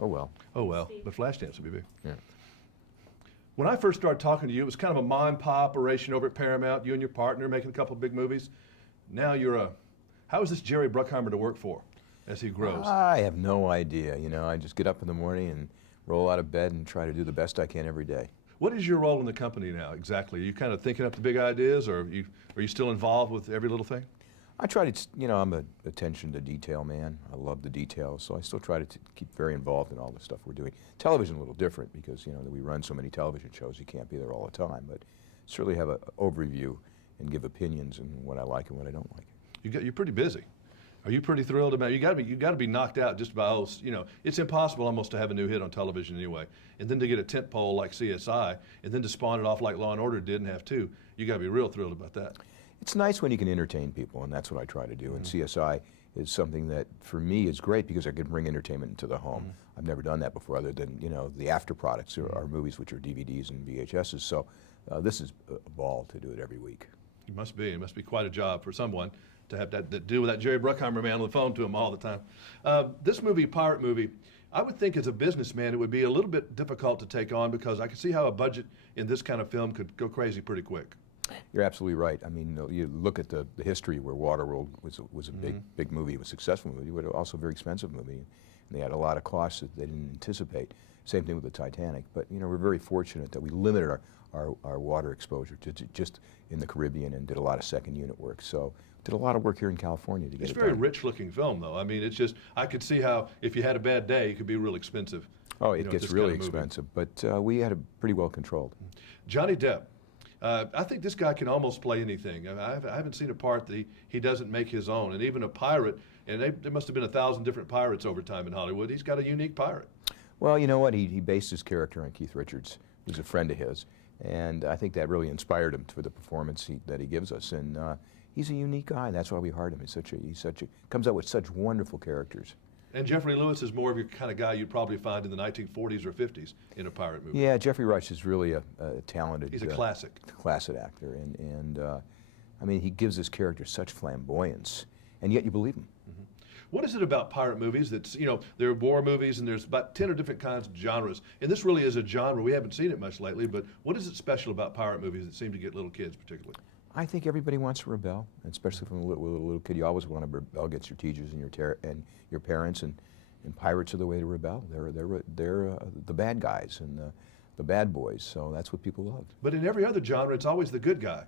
Oh well. Oh well, but Flashdance would be big. Yeah. When I first started talking to you, it was kind of a mom and pop operation over at Paramount, you and your partner making a couple of big movies. Now how is this Jerry Bruckheimer to work for as he grows? I have no idea. You know, I just get up in the morning and roll out of bed and try to do the best I can every day. What is your role in the company now exactly? Are you kind of thinking up the big ideas, or are you still involved with every little thing? I try to, you know, I'm an attention to detail man. I love the details, so I still try to keep very involved in all the stuff we're doing. Television a little different because, you know, we run so many television shows, you can't be there all the time, but certainly have an overview and give opinions and what I like and what I don't like. You're pretty busy. Are you pretty thrilled about it? You got to be knocked out just by, you know, it's impossible almost to have a new hit on television anyway. And then to get a tent pole like CSI, and then to spawn it off like Law and Order did and have two, you got to be real thrilled about that. It's nice when you can entertain people, and that's what I try to do. And CSI is something that, for me, is great because I can bring entertainment into the home. I've never done that before, other than, you know, the after products are movies, which are DVDs and VHSs. So this is a ball to do it every week. It must be. It must be quite a job for someone to have that deal with that Jerry Bruckheimer man on the phone to him all the time. This movie, Pirate movie, I would think as a businessman it would be a little bit difficult to take on because I can see how a budget in this kind of film could go crazy pretty quick. You're absolutely right. I mean, you look at the history where Waterworld was a big movie, it was a successful movie, but also a very expensive movie. And they had a lot of costs that they didn't anticipate. Same thing with the Titanic. But, you know, we're very fortunate that we limited our water exposure to just in the Caribbean and did a lot of second unit work. So did a lot of work here in California to get it done. It's a very rich looking film though. I mean, it's just, I could see how if you had a bad day, it could be real expensive. Oh, it gets really expensive, but we had it pretty well controlled. Johnny Depp. I think this guy can almost play anything. I haven't seen a part that he doesn't make his own. And even a pirate, and there must have been 1,000 different pirates over time in Hollywood. He's got a unique pirate. Well, you know what? He based his character on Keith Richards, who's a friend of his. And I think that really inspired him for the performance that he gives us. And he's a unique guy, and that's why we hired him. He's comes out with such wonderful characters. And Jeffrey Lewis is more of your kind of guy you'd probably find in the 1940s or 50s in a pirate movie. Yeah, Jeffrey Rush is really a talented. He's a classic. Classic actor, and I mean, he gives his character such flamboyance, and yet you believe him. What is it about pirate movies that's, you know, there are war movies and there's about 10 or different kinds of genres. And this really is a genre. We haven't seen it much lately, but what is it special about pirate movies that seem to get little kids particularly? I think everybody wants to rebel, and especially from a little kid. You always want to rebel against your teachers and your parents, and pirates are the way to rebel. They're the bad guys and the bad boys, so that's what people love. But in every other genre, it's always the good guy.